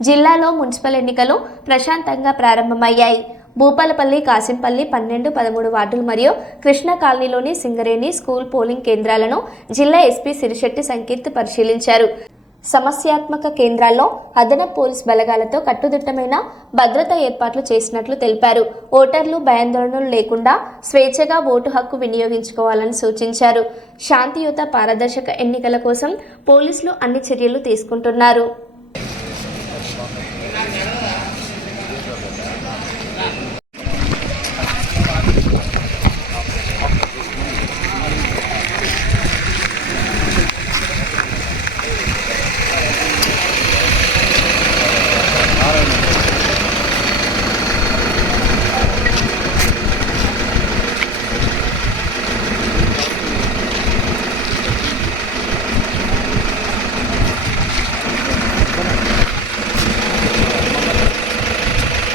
జిల్లాలో మున్సిపల్ ఎన్నికలు ప్రశాంతంగా ప్రారంభమయ్యాయి. భూపాలపల్లి కాసింపల్లి పన్నెండు పదమూడు వార్డులు మరియు కృష్ణా కాలనీలోని సింగరేణి స్కూల్ పోలింగ్ కేంద్రాలను జిల్లా ఎస్పీ సిరిశెట్టి సంకీర్త్ పరిశీలించారు. సమస్యాత్మక కేంద్రాల్లో అదనపు పోలీస్ బలగాలతో కట్టుదిట్టమైన భద్రత ఏర్పాట్లు చేసినట్లు తెలిపారు. ఓటర్లు భయాందోళనలు లేకుండా స్వేచ్ఛగా ఓటు హక్కు వినియోగించుకోవాలని సూచించారు. శాంతియుత పారదర్శక ఎన్నికల కోసం పోలీసులు అన్ని చర్యలు తీసుకుంటున్నారు. Thank you.